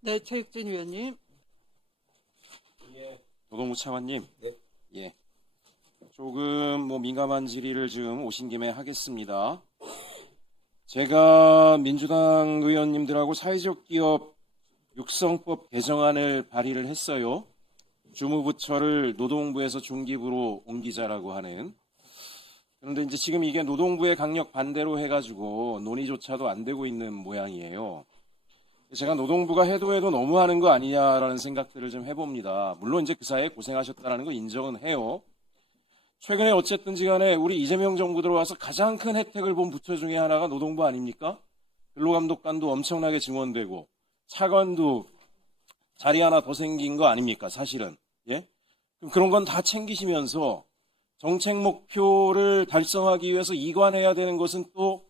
네, 최익진 위원님. 예. 노동부 차관님. 네. 예. 조금 민감한 질의를 지금 오신 김에 하겠습니다. 제가 민주당 의원님들하고 사회적 기업 육성법 개정안을 발의를 했어요. 주무부처를 노동부에서 중기부로 옮기자라고 하는. 그런데 이제 지금 이게 노동부의 강력 반대로 해가지고 논의조차도 안 되고 있는 모양이에요. 제가 노동부가 해도 너무하는 거 아니냐라는 생각들을 좀 해봅니다. 물론 이제 그 사이에 고생하셨다는 거 인정은 해요. 최근에 어쨌든지 간에 우리 이재명 정부 들어와서 가장 큰 혜택을 본 부처 중에 하나가 노동부 아닙니까? 근로감독관도 엄청나게 증원되고 차관도 자리 하나 더 생긴 거 아닙니까? 사실은. 예? 그럼 그런 건 다 챙기시면서 정책 목표를 달성하기 위해서 이관해야 되는 것은 또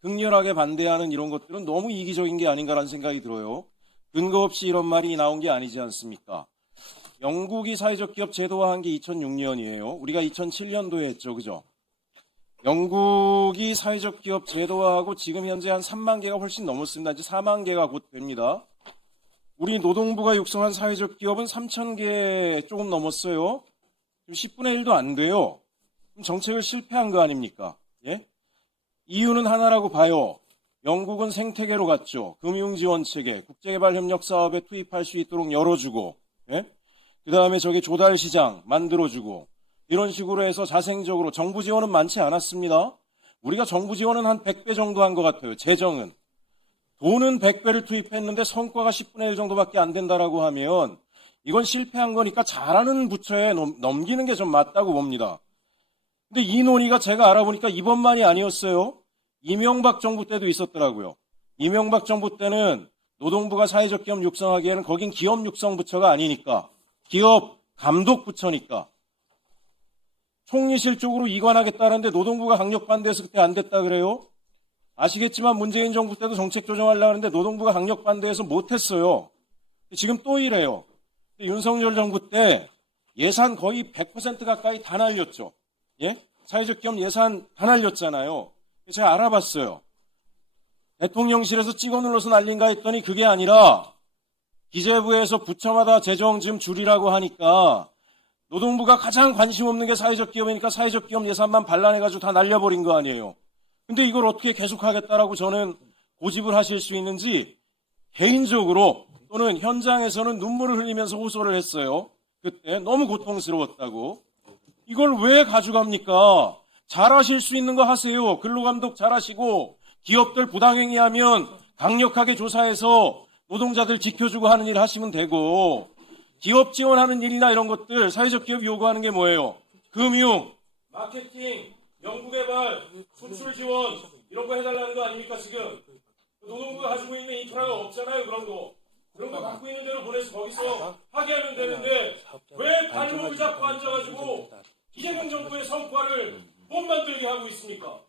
극렬하게 반대하는 이런 것들은 너무 이기적인 게 아닌가라는 생각이 들어요. 근거 없이 이런 말이 나온 게 아니지 않습니까? 영국이 사회적 기업 제도화한 게 2006년이에요. 우리가 2007년도에 했죠. 그죠? 영국이 사회적 기업 제도화하고 지금 현재 한 3만 개가 훨씬 넘었습니다. 이제 4만 개가 곧 됩니다. 우리 노동부가 육성한 사회적 기업은 3천 개 조금 넘었어요. 10분의 1도 안 돼요. 그럼 정책을 실패한 거 아닙니까? 예? 이유는 하나라고 봐요. 영국은 생태계로 갔죠. 금융지원체계, 국제개발협력 사업에 투입할 수 있도록 열어주고, 예? 그 다음에 저기 조달시장 만들어주고, 이런 식으로 해서 자생적으로 정부 지원은 많지 않았습니다. 우리가 정부 지원은 한 100배 정도 한 것 같아요. 재정은. 돈은 100배를 투입했는데 성과가 10분의 1 정도밖에 안 된다라고 하면 이건 실패한 거니까 잘하는 부처에 넘기는 게 좀 맞다고 봅니다. 근데 이 논의가 제가 알아보니까 이번만이 아니었어요. 이명박 정부 때도 있었더라고요. 이명박 정부 때는 노동부가 사회적 기업 육성하기에는 거긴 기업 육성 부처가 아니니까 기업 감독 부처니까 총리실 쪽으로 이관하겠다는데 노동부가 강력 반대해서 그때 안 됐다 그래요. 아시겠지만 문재인 정부 때도 정책 조정하려고 하는데 노동부가 강력 반대해서 못했어요. 지금 또 이래요. 윤석열 정부 때 예산 거의 100% 가까이 다 날렸죠. 예? 사회적 기업 예산 다 날렸잖아요. 제가 알아봤어요. 대통령실에서 찍어 눌러서 날린가 했더니 그게 아니라 기재부에서 부처마다 재정 지금 줄이라고 하니까 노동부가 가장 관심 없는 게 사회적 기업이니까 사회적 기업 예산만 반란해가지고 다 날려버린 거 아니에요. 근데 이걸 어떻게 계속하겠다라고 저는 고집을 하실 수 있는지 개인적으로 또는 현장에서는 눈물을 흘리면서 호소를 했어요. 그때 너무 고통스러웠다고. 이걸 왜 가져갑니까? 잘하실 수 있는 거 하세요. 근로감독 잘하시고 기업들 부당행위하면 강력하게 조사해서 노동자들 지켜주고 하는 일 하시면 되고 기업 지원하는 일이나 이런 것들 사회적 기업 요구하는 게 뭐예요? 금융, 마케팅, 연구개발, 수출 지원 이런 거 해달라는 거 아닙니까 지금? 노동부가 가지고 있는 인프라가 없잖아요. 그런 거 갖고 있는 대로 보내서 거기서 하게 하면 되는데 왜 발목을 잡고 앉아가지고 이재명 정부의 성과를 못 만들게 하고 있습니까?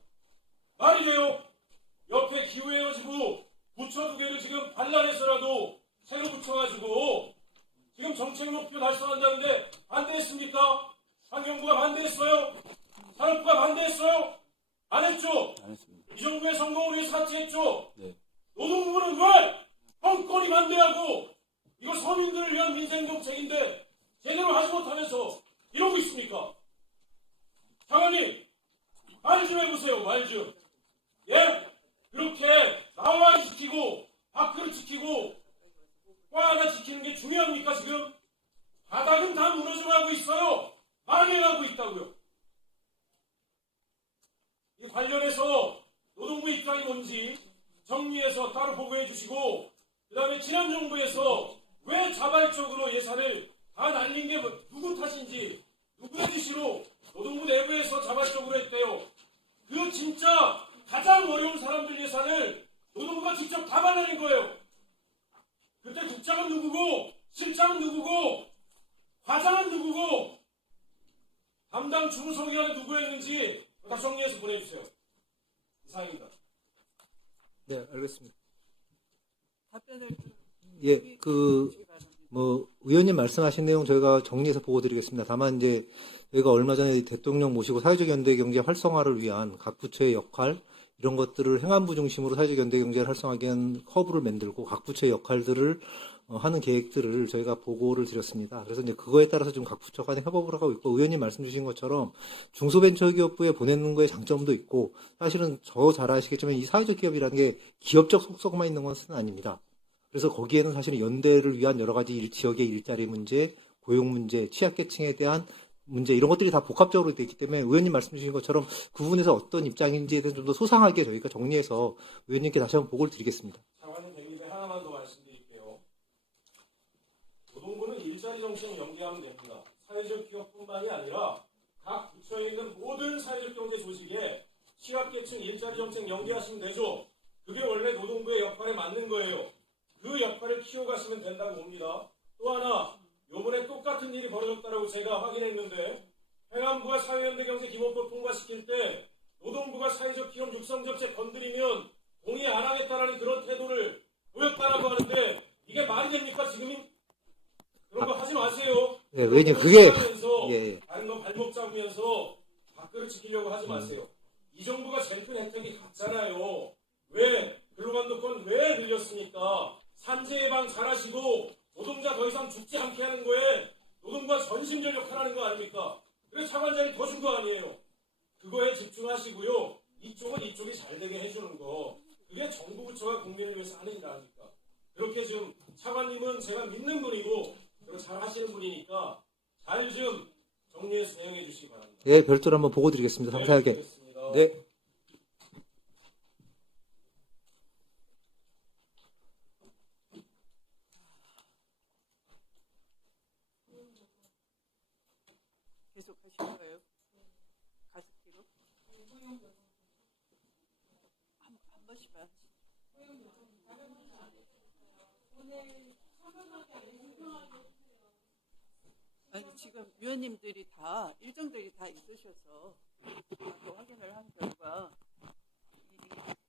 말이 돼요? 옆에 기후해가지고 부처 두 개를 지금 반란해서라도 새로 붙여가지고 지금 정책 목표 달성한다는데 반대했습니까? 환경부가 반대했어요? 산업부가 반대했어요? 안 했죠? 안 했습니다. 이 정부의 성공을 위해 사퇴했죠? 네. 노동부는 왜 뻔뻔히 반대하고 이거 서민들을 위한 민생정책인데 제대로 하지 못하면서 이러고 있습니까? 장관님, 말 좀 해보세요. 말 좀. 예? 그렇게 나와 지키고 밖을 지키고 과 하나 지키는 게 중요합니까 지금? 바닥은 다 무너져가고 있어요. 망해가고 있다고요. 이 관련해서 노동부 입장이 뭔지 정리해서 따로 보고해 주시고 그 다음에 지난 정부에서 왜 자발적으로 예산을 다 날린 게 누구 탓인지 누구의 지시로 노동부 내부에서 자발적으로 했대요. 그 진짜 가장 어려운 사람들 예산을 노동부가 직접 다 발라낸 거예요. 그때 국장은 누구고 실장은 누구고 과장은 누구고 담당 주무성위원회 누구였는지 다 정리해서 보내주세요. 이상입니다. 네, 알겠습니다. 답변을 예, 의원님 말씀하신 내용 저희가 정리해서 보고 드리겠습니다. 다만 이제 저희가 얼마 전에 대통령 모시고 사회적 연대 경제 활성화를 위한 각 부처의 역할 이런 것들을 행안부 중심으로 사회적 연대 경제를 활성화하기 위한 허브를 만들고 각 부처의 역할들을 하는 계획들을 저희가 보고를 드렸습니다. 그래서 이제 그거에 따라서 지금 각 부처 간에 협업을 하고 있고, 의원님 말씀 주신 것처럼 중소벤처기업부에 보내는 거에 장점도 있고, 사실은 잘 아시겠지만 이 사회적 기업이라는 게 기업적 속성만 있는 것은 아닙니다. 그래서 거기에는 사실은 연대를 위한 여러 가지 지역의 일자리 문제, 고용 문제, 취약계층에 대한 문제, 이런 것들이 다 복합적으로 되어 있기 때문에 의원님 말씀 주신 것처럼 그 부분에서 어떤 입장인지에 대해서 좀 더 소상하게 저희가 정리해서 의원님께 다시 한번 보고를 드리겠습니다. 장관님 대립에 하나만 더 말씀드릴게요. 노동부는 일자리 정책 연계하면 됩니다. 사회적 기업뿐만이 아니라 각 부처에 있는 모든 사회적 경제 조직에 취약계층 일자리 정책 연계하시면 되죠. 그게 원래 노동부의 역할에 맞는 거예요. 그 역할을 키워가시면 된다고 봅니다. 또 하나, 요번에 똑같은 일이 벌어졌다고 제가 확인했는데, 행안부가 사회연대경제기본법 통과시킬 때 노동부가 사회적 기업 육성정책 건드리면 동의 안 하겠다라는 그런 태도를 보였다라고 하는데, 이게 말이 됩니까 지금? 그런 거 하지 마세요. 예, 의원님 그게 예. 다른 거 발목 잡으면서 밥그릇 지키려고 하지 마세요. 이 정부가 제일 큰 혜택이 같잖아요. 왜 근로감독권 왜 늘렸습니까? 산재 예방 잘하시고 노동자 더 이상 죽지 않게 하는 거에 노동부가 전심전력하라는 거 아닙니까? 그래서 차관장이 더 준 거 아니에요. 그거에 집중하시고요. 이쪽은 이쪽이 잘 되게 해주는 거. 그게 정부 부처가 국민을 위해서 하는 일 아닙니까? 그렇게 좀 차관님은 제가 믿는 분이고 그리고 잘 하시는 분이니까 잘 좀 정리해서 대응해 주시기 바랍니다. 네, 별도로 한번 보고 드리겠습니다. 상세하게. 알겠습니다. 네. 계속 하실 거예요? 가습기로? 한 번씩만. 아니, 지금 위원님들이 다, 일정들이 다 있으셔서 또 확인을 한 결과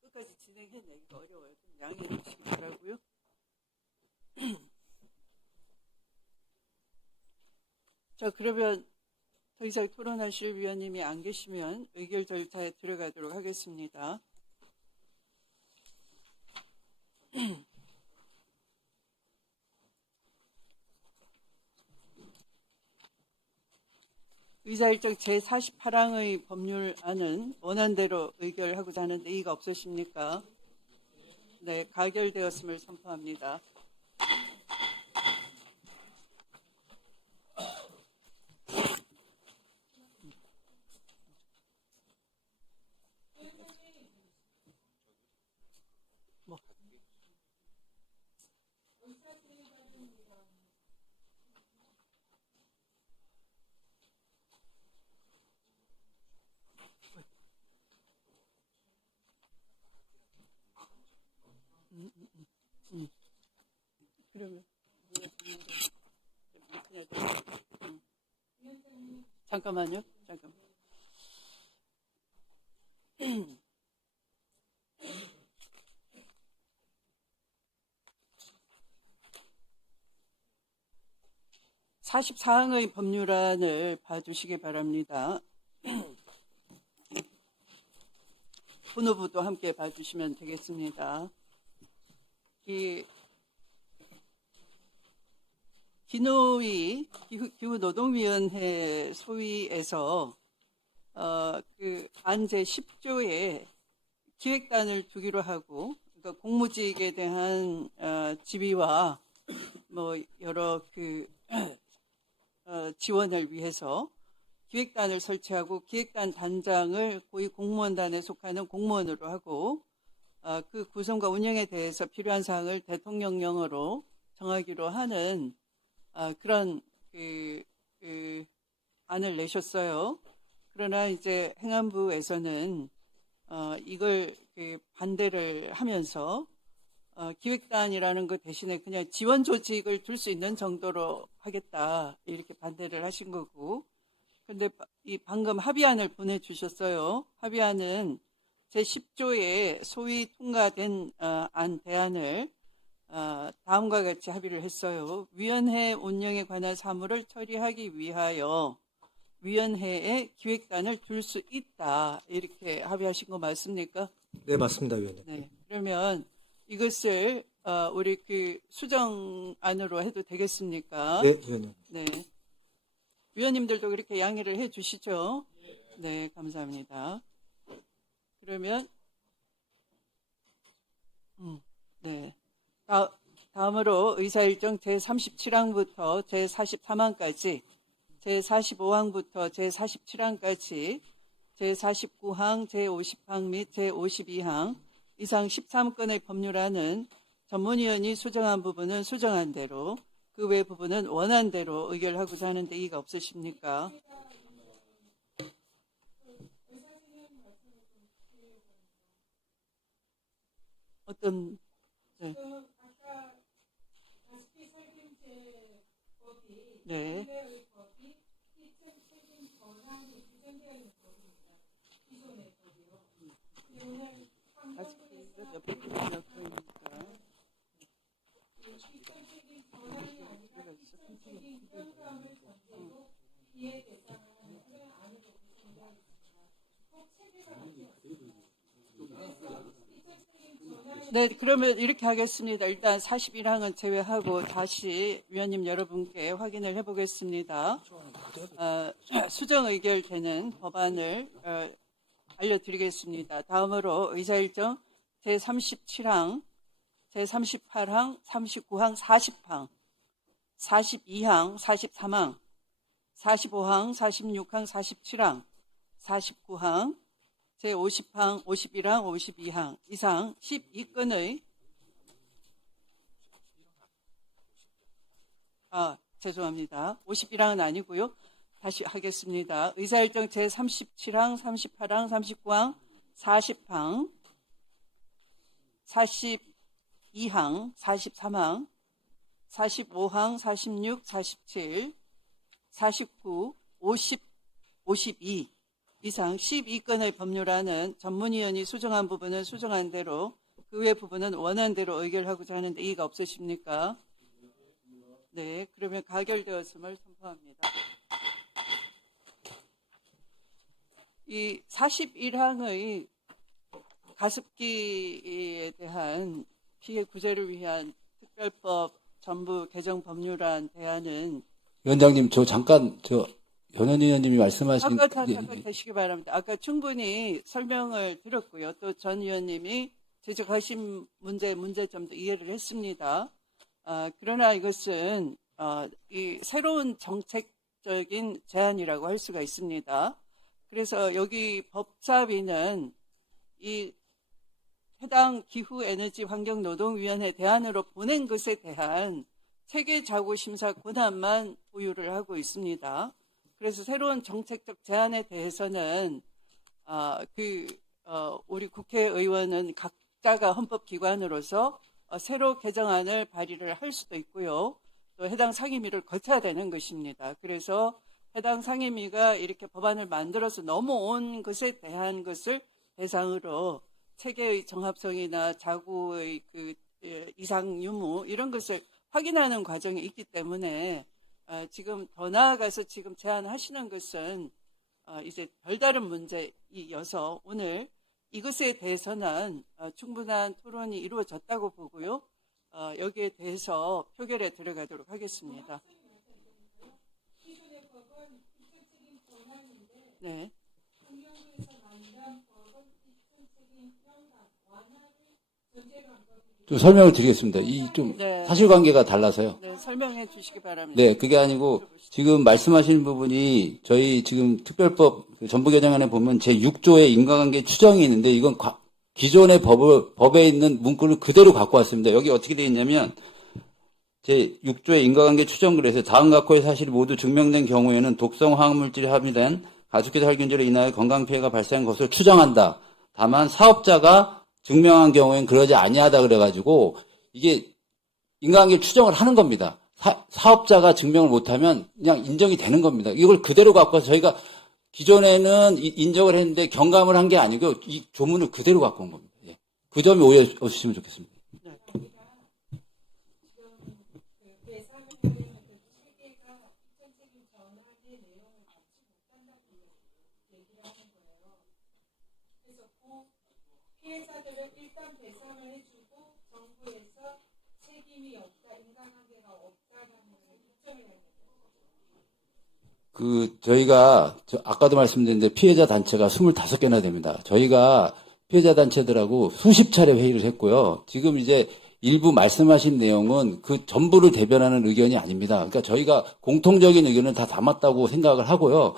끝까지 진행해내기가 어려워요. 좀 양해해 주시기 바라고요. 자, 그러면 더 이상 토론하실 위원님이 안 계시면 의결 절차에 들어가도록 하겠습니다. 의사일정 제48항의 법률안은 원안대로 의결하고자 하는데 이의가 없으십니까? 네, 가결되었음을 선포합니다. 그러면 잠깐만요. 잠깐. (44항의) 법률안을 봐주시기 바랍니다. 본후부도 함께 봐주시면 되겠습니다. 기노위 기후노동위원회 소위에서 그 안제 10조에 기획단을 두기로 하고, 그러니까 공무직에 대한 지위와 뭐 여러 그 지원을 위해서 기획단을 설치하고 기획단 단장을 고위 공무원단에 속하는 공무원으로 하고, 그 구성과 운영에 대해서 필요한 사항을 대통령령으로 정하기로 하는 그런 안을 내셨어요. 그러나 이제 행안부에서는 이걸 반대를 하면서 기획단이라는 것 대신에 그냥 지원 조직을 둘 수 있는 정도로 하겠다, 이렇게 반대를 하신 거고, 근데 이 방금 합의안을 보내주셨어요. 합의안은 제10조에 소위 통과된 안 대안을 다음과 같이 합의를 했어요. 위원회 운영에 관한 사무를 처리하기 위하여 위원회에 기획단을 둘 수 있다, 이렇게 합의하신 거 맞습니까? 네, 맞습니다, 위원님. 네. 그러면 이것을 우리 그 수정안으로 해도 되겠습니까? 네, 위원님. 네. 위원님들도 그렇게 양해를 해 주시죠? 네, 감사합니다. 그러면 네. 다음으로 의사일정 제37항부터 제43항까지, 제45항부터 제47항까지, 제49항, 제50항 및 제52항 이상 13건의 법률안은 전문위원이 수정한 부분은 수정한 대로, 그 외 부분은 원한 대로 의결하고자 하는데 이의가 없으십니까? 어떤 네. 네. 옆에 있으니까. 네, 그러면 이렇게 하겠습니다. 일단 41항은 제외하고 다시 위원님 여러분께 확인을 해보겠습니다. 수정 의결되는 법안을 알려드리겠습니다. 다음으로 의사일정 제37항, 제38항, 39항, 40항, 42항, 43항, 45항, 46항, 47항, 49항, 제50항, 51항, 52항 이상 12건의 죄송합니다. 51항은 아니고요. 다시 하겠습니다. 의사일정 제37항, 38항, 39항, 40항, 42항, 43항, 45항, 46, 47, 49, 50, 52 이상 12건의 법률안은 전문위원이 수정한 부분은 수정한 대로, 그 외 부분은 원한 대로 의결하고자 하는데 이의가 없으십니까? 네, 그러면 가결되었음을 선포합니다. 이 41항의 가습기에 대한 피해 구제를 위한 특별법 전부 개정 법률안 대안은 위원장님, 저 잠깐, 현현 의원님이 말씀하신. 잠깐 되시기 바랍니다. 아까 충분히 설명을 들었고요. 또 전 의원님이 지적하신 문제점도 이해를 했습니다. 그러나 이것은 이 새로운 정책적인 제안이라고 할 수가 있습니다. 그래서 여기 법사위는 이 해당 기후에너지환경노동위원회 대안으로 보낸 것에 대한 체계자구심사 권한만 보유를 하고 있습니다. 그래서 새로운 정책적 제안에 대해서는 우리 국회의원은 각자가 헌법기관으로서 새로 개정안을 발의를 할 수도 있고요. 또 해당 상임위를 거쳐야 되는 것입니다. 그래서 해당 상임위가 이렇게 법안을 만들어서 넘어온 것에 대한 것을 대상으로 체계의 정합성이나 자구의 그 이상 유무 이런 것을 확인하는 과정이 있기 때문에 지금 더 나아가서 지금 제안하시는 것은 이제 별다른 문제이어서 오늘 이것에 대해서는 충분한 토론이 이루어졌다고 보고요. 여기에 대해서 표결에 들어가도록 하겠습니다. 네. 좀 설명을 드리겠습니다. 이 좀 네. 사실관계가 달라서요. 네, 설명해 주시기 바랍니다. 네, 그게 아니고 지금 말씀하시는 부분이 저희 지금 특별법 전부 개정안에 보면 제6조의 인과관계 추정이 있는데 이건 기존의 법에 있는 문구를 그대로 갖고 왔습니다. 여기 어떻게 되어 있냐면 제6조의 인과관계 추정글에서 다음 각호의 사실이 모두 증명된 경우에는 독성 화학물질이 함유된 가축기사 살균제로 인하여 건강피해가 발생한 것을 추정한다. 다만 사업자가 증명한 경우엔 그러지 아니하다 그래가지고 이게 인과관계 추정을 하는 겁니다. 사업자가 증명을 못하면 그냥 인정이 되는 겁니다. 이걸 그대로 갖고 와서 저희가 기존에는 인정을 했는데 경감을 한 게 아니고 이 조문을 그대로 갖고 온 겁니다. 예. 그 점이 오해 없으시면 좋겠습니다. 피해자들은 일단 배상을 해주고 정부에서 책임이 없다, 인간관계가 없다라는 입장을 내는 저희가, 아까도 말씀드렸는데 피해자 단체가 25개나 됩니다. 저희가 피해자 단체들하고 수십 차례 회의를 했고요. 지금 이제 일부 말씀하신 내용은 그 전부를 대변하는 의견이 아닙니다. 그러니까 저희가 공통적인 의견은 다 담았다고 생각을 하고요.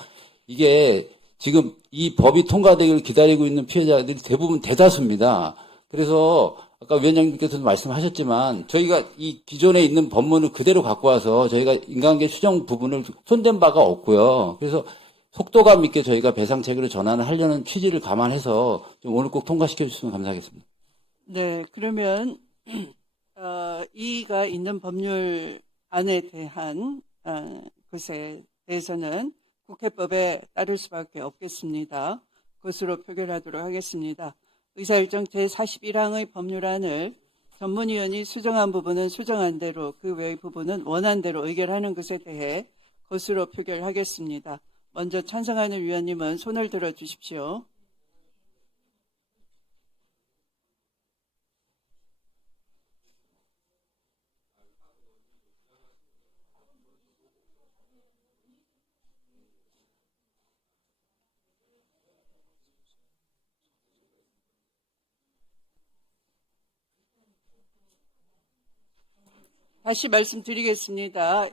이게 지금 이 법이 통과되기를 기다리고 있는 피해자들이 대부분 대다수입니다. 그래서 아까 위원장님께서도 말씀하셨지만 저희가 이 기존에 있는 법문을 그대로 갖고 와서 저희가 인간관계 추정 부분을 손댄 바가 없고요. 그래서 속도감 있게 저희가 배상책으로 전환을 하려는 취지를 감안해서 좀 오늘 꼭 통과시켜 주시면 감사하겠습니다. 네, 그러면 이의가 있는 법률안에 대한 것에 대해서는 국회법에 따를 수밖에 없겠습니다. 그것으로 표결하도록 하겠습니다. 의사일정 제41항의 법률안을 전문위원이 수정한 부분은 수정한 대로 그 외의 부분은 원한 대로 의결하는 것에 대해 것으로 표결하겠습니다. 먼저 찬성하는 위원님은 손을 들어 주십시오. 다시 말씀드리겠습니다.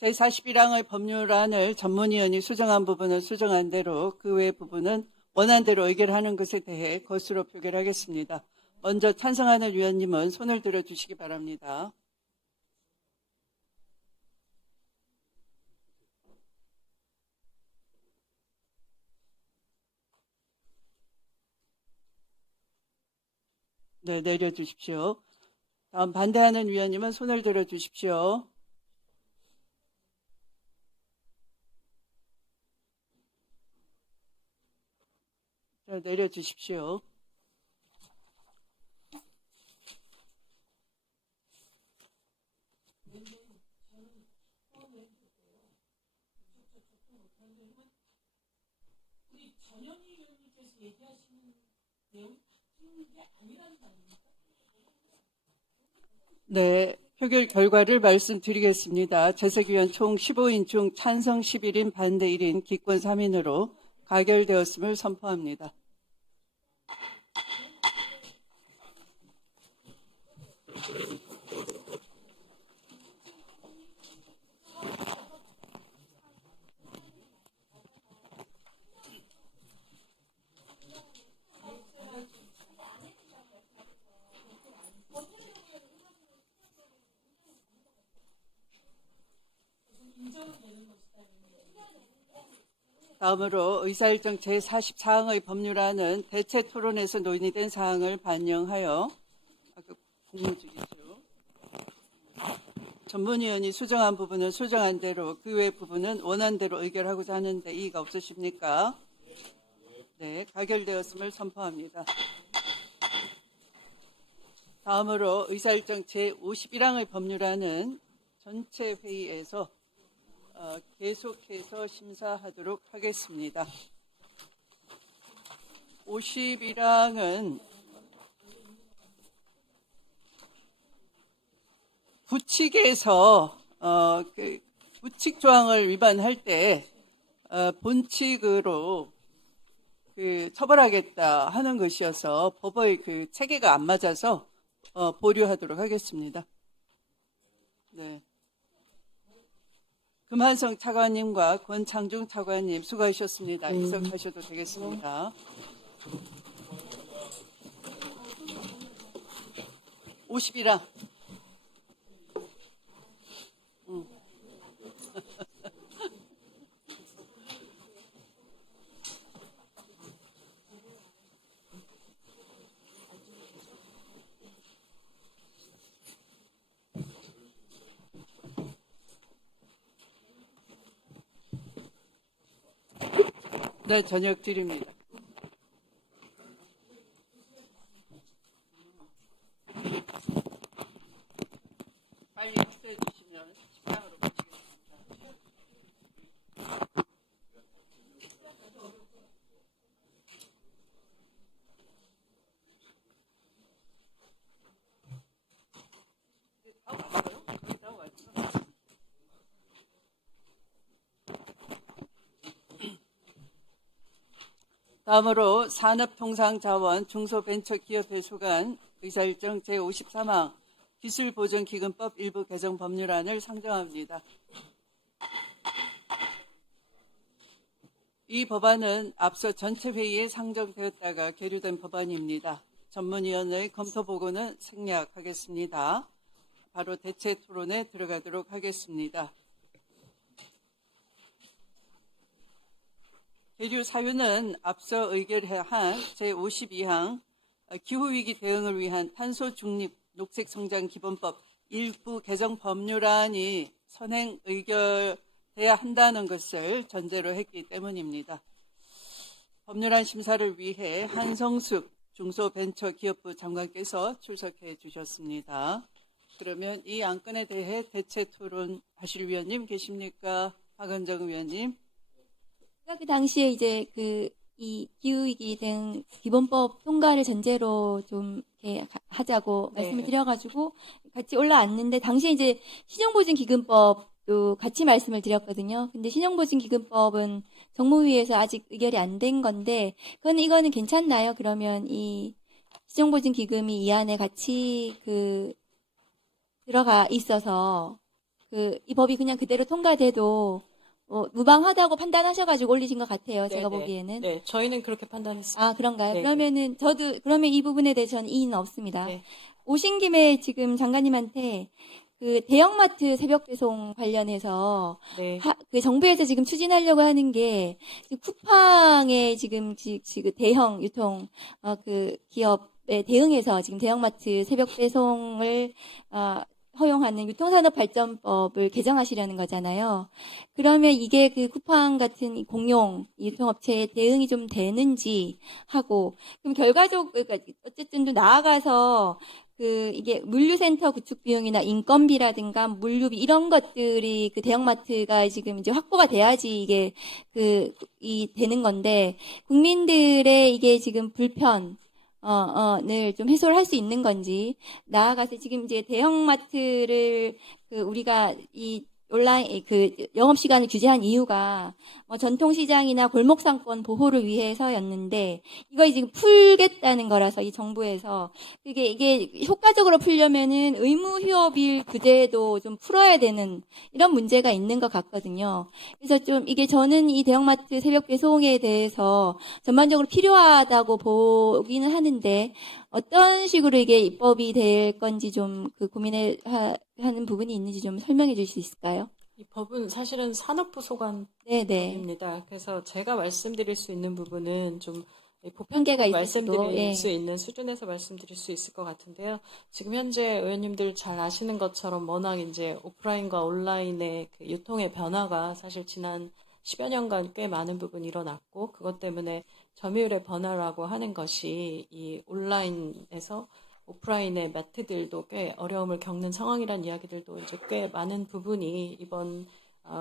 제41항의 법률안을 전문위원이 수정한 부분은 수정한 대로 그 외 부분은 원한 대로 의결하는 것에 대해 것으로 표결하겠습니다. 먼저 찬성하는 위원님은 손을 들어 주시기 바랍니다. 네, 내려주십시오. 다음 반대하는 위원님은 손을 들어 주십시오. 자, 내려주십시오. 네, 표결 결과를 말씀드리겠습니다. 재석위원 총 15인 중 찬성 11인, 반대 1인, 기권 3인으로 가결되었음을 선포합니다. 다음으로 의사일정 제44항의 법률안은 대체 토론에서 논의된 사항을 반영하여 아까 공무주기죠. 전문위원이 수정한 부분은 수정한 대로 그 외 부분은 원한 대로 의결하고자 하는데 이의가 없으십니까? 네, 가결되었음을 선포합니다. 다음으로 의사일정 제51항의 법률안은 전체 회의에서 계속해서 심사하도록 하겠습니다. 51항은 부칙에서 부칙 조항을 위반할 때 본칙으로 처벌하겠다 하는 것이어서 법의 체계가 안 맞아서 보류하도록 하겠습니다. 네. 금한성 차관님과 권창중 차관님 수고하셨습니다. 입석하셔도 되겠습니다. 51항. 네, 저녁 드립니다. 빨리 합수해 주시면 식당으로 모시겠습니다. 다음으로 산업통상자원 중소벤처기업회수관 의사일정 제53항 기술보전기금법 일부 개정 법률안을 상정합니다. 이 법안은 앞서 전체 회의에 상정되었다가 계류된 법안입니다. 전문위원회의 검토보고는 생략하겠습니다. 바로 대체 토론에 들어가도록 하겠습니다. 계류 사유는 앞서 의결한 제52항 기후위기 대응을 위한 탄소 중립 녹색성장 기본법 일부 개정 법률안이 선행 의결돼야 한다는 것을 전제로 했기 때문입니다. 법률안 심사를 위해 한성숙 중소벤처기업부 장관께서 출석해 주셨습니다. 그러면 이 안건에 대해 대체 토론하실 위원님 계십니까? 박은정 의원님. 그 당시에 이제 이 기후위기 대응 기본법 통과를 전제로 좀 이렇게 하자고 네. 말씀을 드려가지고 같이 올라왔는데 당시에 이제 신용보증기금법도 같이 말씀을 드렸거든요. 근데 신용보증기금법은 정무위에서 아직 의결이 안 된 건데 이거는 괜찮나요? 그러면 이 신용보증기금이 이 안에 같이 들어가 있어서 이 법이 그냥 그대로 통과돼도 무방하다고 판단하셔가지고 올리신 것 같아요. 제가 네, 보기에는. 네, 저희는 그렇게 판단했습니다. 아, 그런가요? 네. 그러면은 그러면 이 부분에 대해서는 이의는 없습니다. 네. 오신 김에 지금 장관님한테 대형마트 새벽 배송 관련해서 네. 정부에서 지금 추진하려고 하는 게 쿠팡의 지금 대형 유통 기업에 대응해서 지금 대형마트 새벽 배송을 허용하는 유통산업발전법을 개정하시려는 거잖아요. 그러면 이게 쿠팡 같은 이 공용 유통업체에 대응이 좀 되는지 하고, 그럼 그러니까 어쨌든 좀 나아가서 이게 물류센터 구축 비용이나 인건비라든가 물류비 이런 것들이 대형마트가 지금 이제 확보가 돼야지 이게 되는 건데, 국민들의 이게 지금 불편, 늘 좀 해소를 할 수 있는 건지, 나아가서 지금 이제 대형마트를 우리가 이 온라인 영업시간을 규제한 이유가 전통시장이나 골목상권 보호를 위해서였는데 이거 지금 풀겠다는 거라서 이 정부에서 이게 효과적으로 풀려면은 의무 휴업일 규제도 좀 풀어야 되는 이런 문제가 있는 것 같거든요. 그래서 좀 저는 이 대형마트 새벽 배송에 대해서 전반적으로 필요하다고 보기는 하는데 어떤 식으로 이게 입법이 될 건지 좀 고민을 하는 부분이 있는지 좀 설명해 주실 수 있을까요? 이 법은 사실은 산업부 소관 네네. 법입니다. 그래서 제가 말씀드릴 수 있는 부분은 좀 한계가 보편적으로 있을 수도, 말씀드릴 예. 수 있는 수준에서 말씀드릴 수 있을 것 같은데요. 지금 현재 의원님들 잘 아시는 것처럼 워낙 이제 오프라인과 온라인의 유통의 변화가 사실 지난 10여 년간 꽤 많은 부분이 일어났고 그것 때문에 점유율의 변화라고 하는 것이 이 온라인에서 오프라인의 마트들도 꽤 어려움을 겪는 상황이라는 이야기들도 이제 꽤 많은 부분이 이번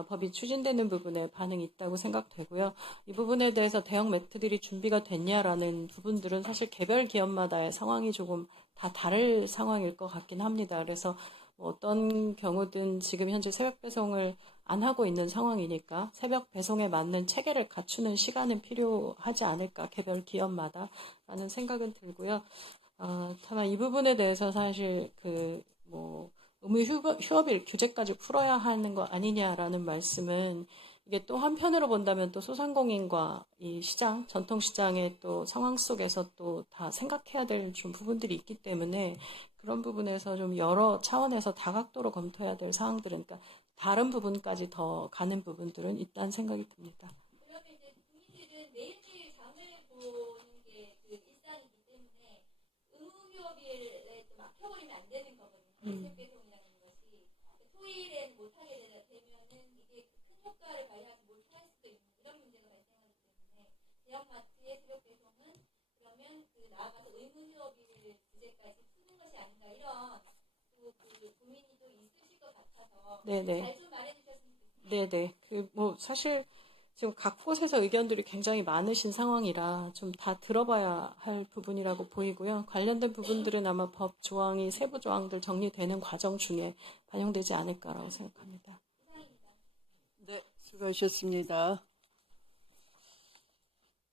법이 추진되는 부분에 반응이 있다고 생각되고요. 이 부분에 대해서 대형 마트들이 준비가 됐냐라는 부분들은 사실 개별 기업마다의 상황이 조금 다 다를 상황일 것 같긴 합니다. 그래서 어떤 경우든 지금 현재 새벽 배송을 안 하고 있는 상황이니까 새벽 배송에 맞는 체계를 갖추는 시간은 필요하지 않을까 개별 기업마다 라는 생각은 들고요. 다만 이 부분에 대해서 사실 의무 휴업일 규제까지 풀어야 하는 거 아니냐라는 말씀은 이게 또 한편으로 본다면 또 소상공인과 이 시장, 전통시장의 또 상황 속에서 또 다 생각해야 될 좀 부분들이 있기 때문에 그런 부분에서 좀 여러 차원에서 다각도로 검토해야 될 사항들은, 그러니까 다른 부분까지 더 가는 부분들은 있다는 생각이 듭니다. 그러면 이제 국민들은 매일매일 장을 보는 게 일상이기 때문에 의무휴업일에 좀 막혀버리면 안 되는 거거든요. 새벽배송이라는 것이 토일에 못하게 되면은 이게 큰 효과를 발휘하지 못할 수도 있는 이런 문제가 발생하기 때문에 대형마트의 새벽배송은 그러면 나아가서 의무휴업일 규제까지 푸는 것이 아닌가 이런 고민이 또 있으실 것 같아서 네네. 잘 좀 말해주셨으면 좋겠습니다. 네네. 사실 지금 각 곳에서 의견들이 굉장히 많으신 상황이라 좀 다 들어봐야 할 부분이라고 보이고요. 관련된 부분들은 아마 법 조항이 세부 조항들 정리되는 과정 중에 반영되지 않을까라고 생각합니다. 네, 수고하셨습니다.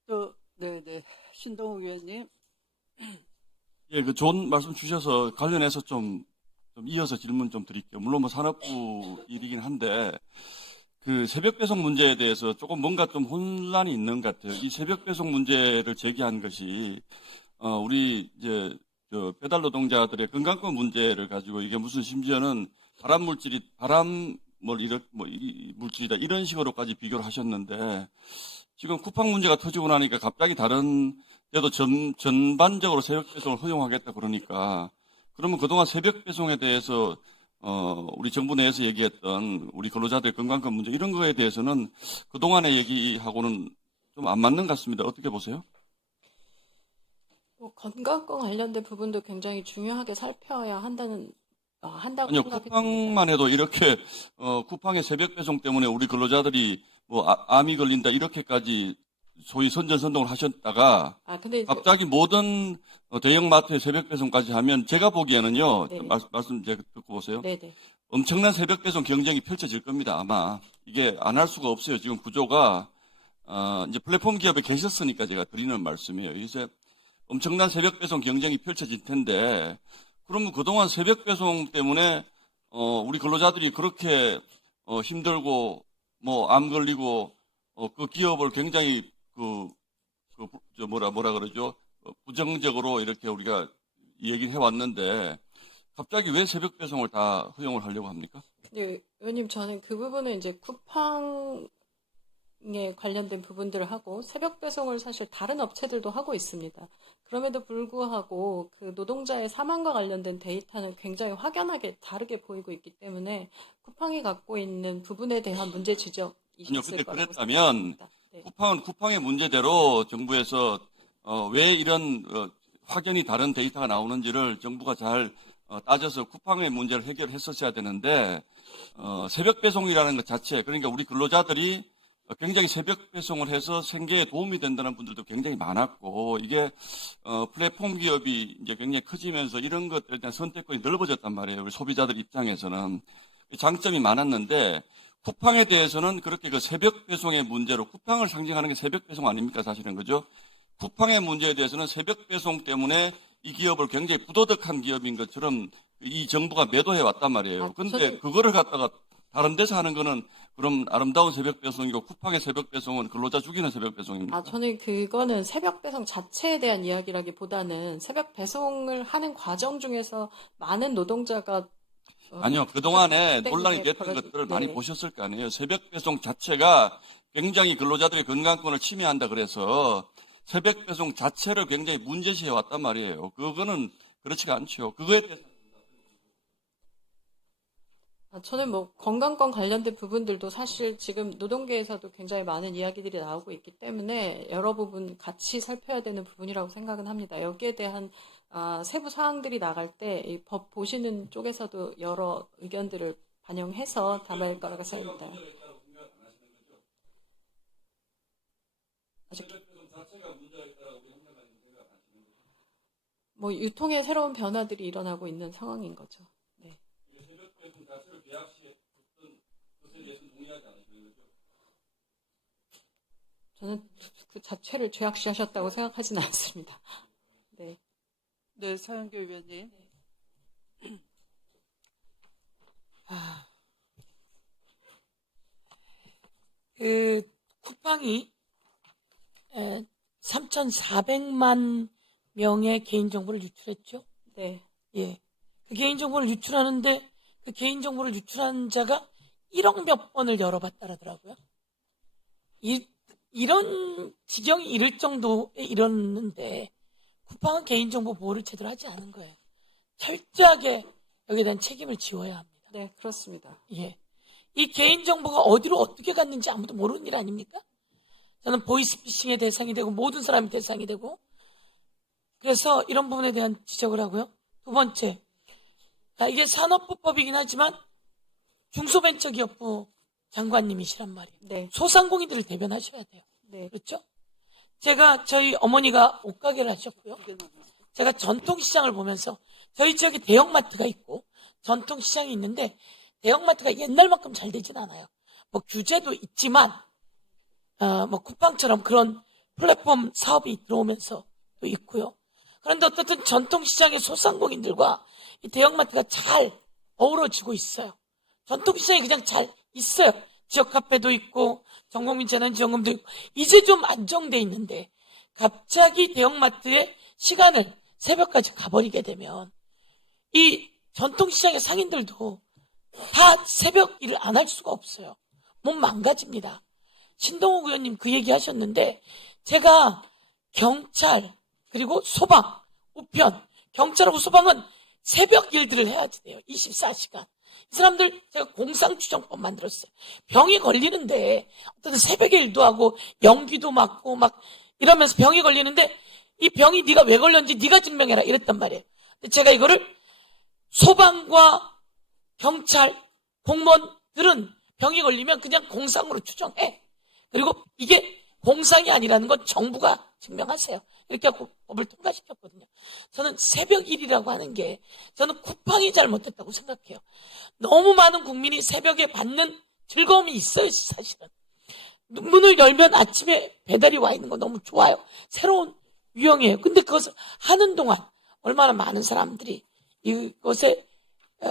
또 네. 신동욱 의원님. 예, 그 좋은 말씀 주셔서 관련해서 좀 이어서 질문 좀 드릴게요. 물론 뭐 산업부 일이긴 한데, 그 새벽 배송 문제에 대해서 조금 뭔가 좀 혼란이 있는 것 같아요. 이 새벽 배송 문제를 제기한 것이, 우리 이제, 배달 노동자들의 건강권 문제를 가지고 이게 무슨 심지어는 물질이다 이런 식으로까지 비교를 하셨는데, 지금 쿠팡 문제가 터지고 나니까 갑자기 다른 데도 전반적으로 새벽 배송을 허용하겠다 그러니까, 그러면 그동안 새벽 배송에 대해서 우리 정부 내에서 얘기했던 우리 근로자들의 건강권 문제 이런 거에 대해서는 그동안의 얘기하고는 좀 안 맞는 것 같습니다. 어떻게 보세요? 뭐 건강권 관련된 부분도 굉장히 중요하게 살펴야 한다고 아니요, 생각이 쿠팡만 듭니다. 해도 이렇게 쿠팡의 새벽 배송 때문에 우리 근로자들이 뭐 암이 걸린다 이렇게까지 소위 선전선동을 하셨다가 근데 이제 갑자기 모든 대형마트의 새벽 배송까지 하면 제가 보기에는요, 네. 말씀 제가 듣고 보세요. 네네. 엄청난 새벽 배송 경쟁이 펼쳐질 겁니다. 아마 이게 안 할 수가 없어요. 지금 구조가 이제 플랫폼 기업에 계셨으니까 제가 드리는 말씀이에요. 이제 엄청난 새벽 배송 경쟁이 펼쳐질 텐데, 그러면 그동안 새벽 배송 때문에 우리 근로자들이 그렇게 힘들고 뭐 암 걸리고 그 기업을 굉장히 뭐라 그러죠? 부정적으로 이렇게 우리가 얘기를 해왔는데 갑자기 왜 새벽 배송을 다 허용을 하려고 합니까? 네, 의원님, 저는 그 부분은 이제 쿠팡에 관련된 부분들을 하고 새벽 배송을 사실 다른 업체들도 하고 있습니다. 그럼에도 불구하고 그 노동자의 사망과 관련된 데이터는 굉장히 확연하게 다르게 보이고 있기 때문에 쿠팡이 갖고 있는 부분에 대한 문제 지적이 아니요, 있을 근데 거라고 그랬다면 생각합니다. 네. 쿠팡은 쿠팡의 문제대로 정부에서 왜 이런 확연히 다른 데이터가 나오는지를 정부가 잘 따져서 쿠팡의 문제를 해결했었어야 되는데 새벽 배송이라는 것 자체, 그러니까 우리 근로자들이 굉장히 새벽 배송을 해서 생계에 도움이 된다는 분들도 굉장히 많았고, 이게 플랫폼 기업이 이제 굉장히 커지면서 이런 것들에 대한 선택권이 넓어졌단 말이에요. 우리 소비자들 입장에서는 장점이 많았는데, 쿠팡에 대해서는 그렇게 그 새벽 배송의 문제로, 쿠팡을 상징하는 게 새벽 배송 아닙니까, 사실은, 그죠? 쿠팡의 문제에 대해서는 새벽 배송 때문에 이 기업을 굉장히 부도덕한 기업인 것처럼 이 정부가 매도해 왔단 말이에요. 근데 그거를 갖다가 다른 데서 하는 거는 그럼 아름다운 새벽 배송이고 쿠팡의 새벽 배송은 근로자 죽이는 새벽 배송입니까? 저는 그거는 새벽 배송 자체에 대한 이야기라기보다는 새벽 배송을 하는 과정 중에서 많은 노동자가 아니요, 그동안에 네, 논란이 네, 됐던 벌어지- 것들을 네. 많이 보셨을 거 아니에요. 새벽 배송 자체가 굉장히 근로자들의 건강권을 침해한다 그래서 새벽 배송 자체를 굉장히 문제시해 왔단 말이에요. 그거는 그렇지가 않죠. 그거에 대해서 저는 뭐 건강권 관련된 부분들도 사실 지금 노동계에서도 굉장히 많은 이야기들이 나오고 있기 때문에 여러 부분 같이 살펴야 되는 부분이라고 생각은 합니다. 여기에 대한 세부 사항들이 나갈 때 이 법 보시는 쪽에서도 여러 의견들을 반영해서 담을 거라고 생각합니다. 뭐 유통에 새로운 변화들이 일어나고 있는 상황인 거죠. 네. 저는 그 자체를 죄악시하셨다고 생각하지는 않습니다. 네. 네, 서영교 의원님. 그 쿠팡이 3,400만 명의 개인정보를 유출했죠. 네. 예. 그 개인정보를 유출하는데 그 개인정보를 유출한 자가 1억 몇 번을 열어봤다라더라고요. 이런 지경이 이를 정도에 이뤘는데 쿠팡은 개인정보 보호를 제대로 하지 않은 거예요. 철저하게 여기에 대한 책임을 지워야 합니다. 네, 그렇습니다. 예. 이 개인정보가 어디로 어떻게 갔는지 아무도 모르는 일 아닙니까? 저는 보이스피싱의 대상이 되고 모든 사람이 대상이 되고 그래서 이런 부분에 대한 지적을 하고요. 두 번째, 이게 산업부법이긴 하지만 중소벤처기업부 장관님이시란 말이에요. 네. 소상공인들을 대변하셔야 돼요. 네. 그렇죠? 저희 어머니가 옷가게를 하셨고요. 제가 전통시장을 보면서 저희 지역에 대형마트가 있고 전통시장이 있는데 대형마트가 옛날만큼 잘 되진 않아요. 뭐 규제도 있지만 뭐 쿠팡처럼 그런 플랫폼 사업이 들어오면서 또 있고요. 그런데 어쨌든 전통시장의 소상공인들과 이 대형마트가 잘 어우러지고 있어요. 전통시장이 그냥 잘 있어요. 지역 카페도 있고 전국민 재난지원금도 있고 이제 좀 안정돼 있는데 갑자기 대형마트의 시간을 새벽까지 가버리게 되면 이 전통시장의 상인들도 다 새벽 일을 안 할 수가 없어요. 몸 망가집니다. 신동욱 의원님 그 얘기 하셨는데 제가 경찰 그리고 소방, 우편, 경찰하고 소방은 새벽 일들을 해야 돼요. 24시간. 이 사람들 제가 공상추정법 만들었어요. 병이 걸리는데 어떤 새벽에 일도 하고 연기도 맡고 막 이러면서 병이 걸리는데 이 병이 네가 왜 걸렸는지 네가 증명해라 이랬단 말이에요. 근데 제가 이거를 소방과 경찰, 공무원들은 병이 걸리면 그냥 공상으로 추정해. 그리고 이게 공상이 아니라는 건 정부가 증명하세요. 이렇게 하고 법을 통과시켰거든요. 저는 새벽 일이라고 하는 게 저는 쿠팡이 잘못됐다고 생각해요. 너무 많은 국민이 새벽에 받는 즐거움이 있어요, 사실은. 문을 열면 아침에 배달이 와 있는 거 너무 좋아요. 새로운 유형이에요. 근데 그것을 하는 동안 얼마나 많은 사람들이 이것에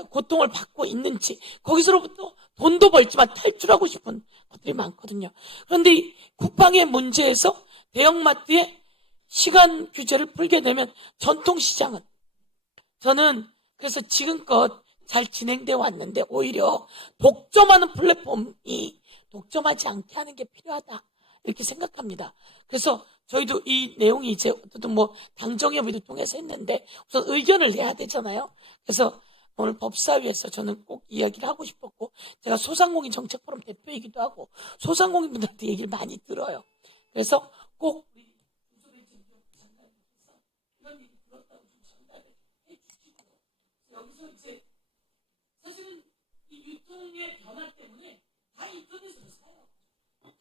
고통을 받고 있는지 거기서로부터 돈도 벌지만 탈출하고 싶은 것들이 많거든요. 그런데 이 쿠팡의 문제에서 대형마트의 시간 규제를 풀게 되면 전통시장은 저는 그래서 지금껏 잘 진행되어 왔는데 오히려 독점하는 플랫폼이 독점하지 않게 하는 게 필요하다 이렇게 생각합니다. 그래서 저희도 이 내용이 이제 어쨌든 뭐 당정협의도 통해서 했는데 우선 의견을 내야 되잖아요. 그래서 오늘 법사위에서 저는 꼭 이야기를 하고 싶었고 제가 소상공인 정책포럼 대표이기도 하고 소상공인분들한테 얘기를 많이 들어요. 그래서 꼭 여기서 이제 사실은 이 유통의 변화 때문에 다 인터넷으로 사요.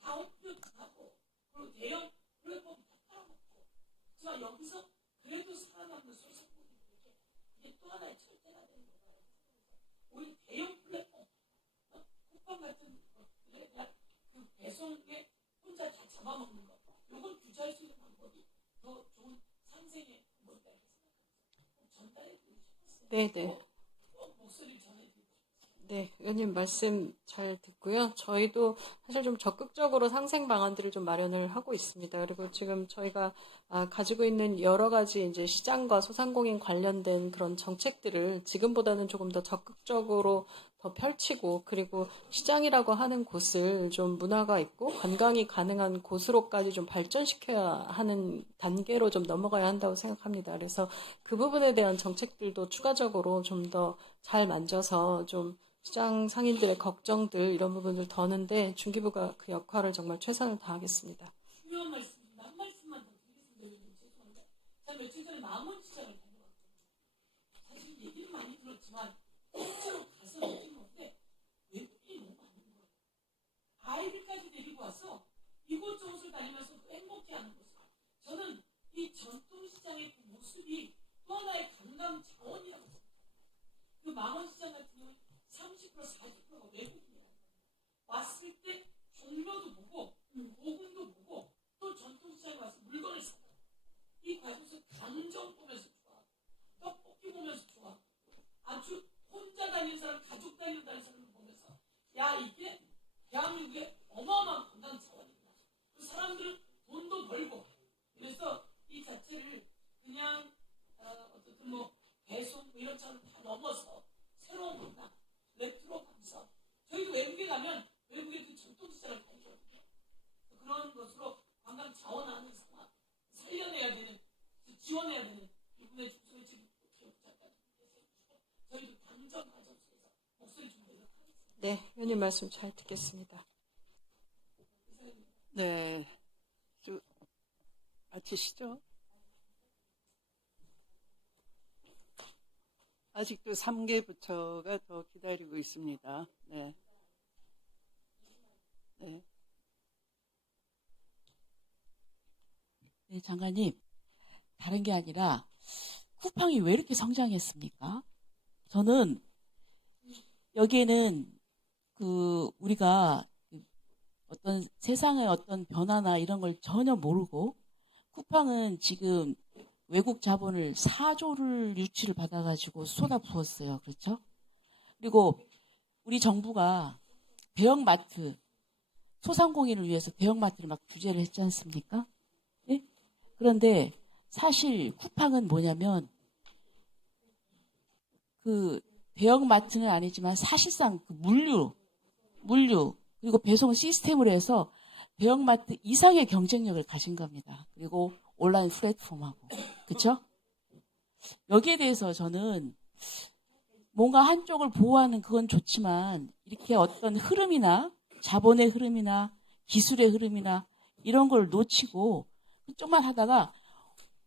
다 오프도 하고 그리고 대형 플랫폼 다 깔아놓고 하지만 여기서 그래도 살아남는 소상공인들에게 이게 또 하나의 철퇴가 되는 거예요. 우리 대형 플랫폼 쿠팡 같은 것들에 대한 그 배송에 혼자 다 잡아먹는 거 이걸 규제할 수 있는 방법이 더 좋은 상생의 뭔가 이렇게 생각합니다. 전달해 드리고 싶었어요. 네네. 목소리를 전해드리고 네, 의원님 말씀 잘 듣고요. 저희도 사실 좀 적극적으로 상생 방안들을 좀 마련을 하고 있습니다. 그리고 지금 저희가 가지고 있는 여러 가지 이제 시장과 소상공인 관련된 그런 정책들을 지금보다는 조금 더 적극적으로 더 펼치고 그리고 시장이라고 하는 곳을 좀 문화가 있고 관광이 가능한 곳으로까지 좀 발전시켜야 하는 단계로 좀 넘어가야 한다고 생각합니다. 그래서 그 부분에 대한 정책들도 추가적으로 좀 더 잘 만져서 좀 시장 상인들의 걱정들 이런 부분을 더는데 중기부가 그 역할을 정말 최선을 다하겠습니다. 중요한 말씀, 한 말씀만 더 드리겠습니다. 죄송합니다. 제가 며칠 전에 망원시장을 다녀왔거든요. 사실 얘기는 많이 들었지만 실제로 가서 느낀 건데 외국인이 너무 많은 거예요. 아이들까지 데리고 와서 이곳저곳을 다니면서 행복해하는 거죠. 저는 이 전통시장의 그 모습이 또 하나의 관광 자원이라고 생각해요. 그 망원시장 같은 경우는 30% 40%가 외국인이에요. 왔을 때 종묘도 보고 고궁도 보고 또 전통시장에 와서 물건을 사요. 이 과정에서 강정 보면서 좋아. 떡볶이 보면서 좋아. 아주 혼자 다니는 사람, 가족 다니는 사람을 보면서 야 이게 대한민국의 어마어마한 관광 자원이구나. 그 사람들은 돈도 벌고 그래서 이 자체를 그냥 어쨌든 뭐 배송 뭐 이런 차를 다 넘어서 새로운 문화 레트로 감성. 저희도 외국에 가면 외국의 그 전통시장을 가리거든요. 그런 것으로 관광 자원하는 상황 살려내야 되는, 지원해야 되는 이분의 중소의 지금 기업 작가님께서 저희도 당정 과정 속에서 목소리 좀 내도록 하겠습니다. 네, 의원님 말씀 잘 듣겠습니다. 네. 마치시죠? 아직도 3개 부처가 더 기다리고 있습니다. 네. 네. 네, 장관님. 다른 게 아니라 쿠팡이 왜 이렇게 성장했습니까? 저는 여기에는 우리가 어떤 세상의 어떤 변화나 이런 걸 전혀 모르고 쿠팡은 지금 외국 자본을 4조를 유치를 받아가지고 쏟아부었어요. 그렇죠? 그리고 우리 정부가 대형마트, 소상공인을 위해서 대형마트를 막 규제를 했지 않습니까? 네? 그런데 사실 쿠팡은 뭐냐면 그 대형마트는 아니지만 사실상 그 물류 그리고 배송 시스템으로 해서 대형마트 이상의 경쟁력을 가진 겁니다. 그리고 온라인 플랫폼하고 그렇죠? 여기에 대해서 저는 뭔가 한쪽을 보호하는 그건 좋지만 이렇게 어떤 흐름이나 자본의 흐름이나 기술의 흐름이나 이런 걸 놓치고 그쪽만 하다가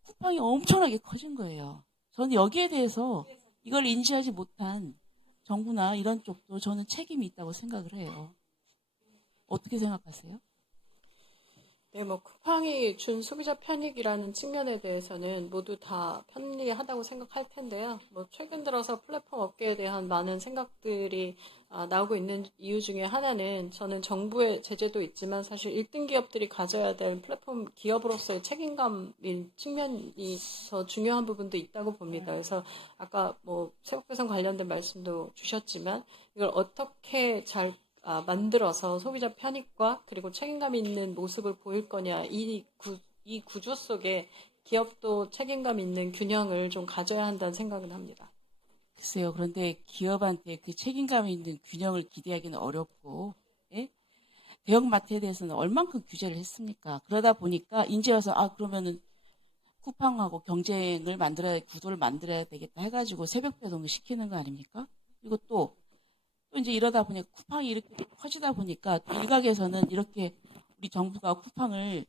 쿠팡이 엄청나게 커진 거예요. 저는 여기에 대해서 이걸 인지하지 못한 정부나 이런 쪽도 저는 책임이 있다고 생각을 해요. 어떻게 생각하세요? 네, 뭐 쿠팡이 준 소비자 편익이라는 측면에 대해서는 모두 다 편리하다고 생각할 텐데요. 뭐 최근 들어서 플랫폼 업계에 대한 많은 생각들이 나오고 있는 이유 중에 하나는 저는 정부의 제재도 있지만 사실 1등 기업들이 가져야 될 플랫폼 기업으로서의 책임감인 측면이 더 중요한 부분도 있다고 봅니다. 그래서 아까 뭐 세법배송 관련된 말씀도 주셨지만 이걸 어떻게 잘 만들어서 소비자 편익과 그리고 책임감 있는 모습을 보일 거냐, 이 구조 속에 기업도 책임감 있는 균형을 좀 가져야 한다는 생각은 합니다. 글쎄요. 그런데 기업한테 그 책임감 있는 균형을 기대하기는 어렵고, 예? 대형마트에 대해서는 얼만큼 규제를 했습니까? 그러다 보니까 이제 와서 그러면은 쿠팡하고 경쟁을 구도를 만들어야 되겠다 해가지고 새벽 배송을 시키는 거 아닙니까? 그리고 또 이제 이러다 보니까 쿠팡이 이렇게 커지다 보니까 또 일각에서는 이렇게 우리 정부가 쿠팡을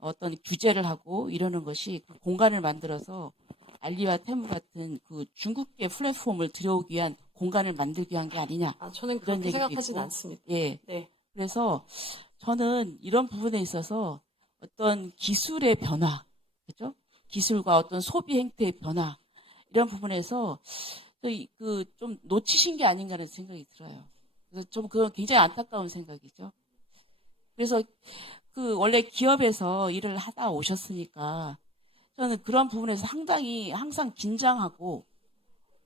어떤 규제를 하고 이러는 것이 그 공간을 만들어서 알리와 테무 같은 그 중국계 플랫폼을 들여오기 위한 공간을 만들기 위한 게 아니냐. 저는 그런 그렇게 얘기도 생각하진 있고. 않습니다. 예. 네. 그래서 저는 이런 부분에 있어서 어떤 기술의 변화, 그죠? 기술과 어떤 소비 행태의 변화 이런 부분에서 좀 놓치신 게 아닌가라는 생각이 들어요. 그래서 좀 그건 굉장히 안타까운 생각이죠. 그래서 원래 기업에서 일을 하다 오셨으니까 저는 그런 부분에서 상당히 항상 긴장하고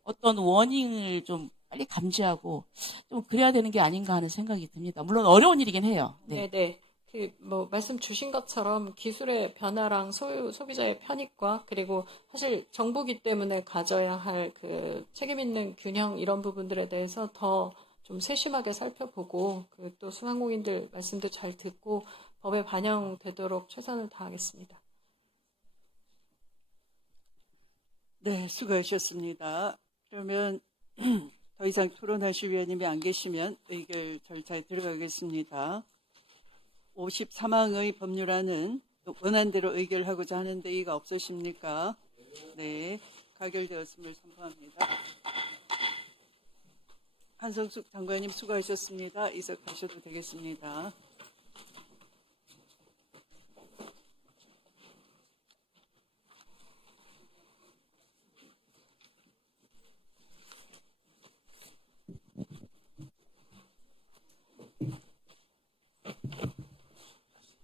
어떤 워닝을 좀 빨리 감지하고 좀 그래야 되는 게 아닌가 하는 생각이 듭니다. 물론 어려운 일이긴 해요. 네. 네. 말씀 주신 것처럼 기술의 변화랑 소비자의 편익과 그리고 사실 정부기 때문에 가져야 할 그 책임 있는 균형 이런 부분들에 대해서 더 좀 세심하게 살펴보고 또 소상공인들 말씀도 잘 듣고 법에 반영되도록 최선을 다하겠습니다. 네, 수고하셨습니다. 그러면 더 이상 토론하실 위원님이 안 계시면 의결 절차에 들어가겠습니다. 53항의 법률안은 원안대로 의결하고자 하는데 이의가 없으십니까? 네, 가결되었음을 선포합니다. 한성숙 장관님 수고하셨습니다. 이석하셔도 되겠습니다.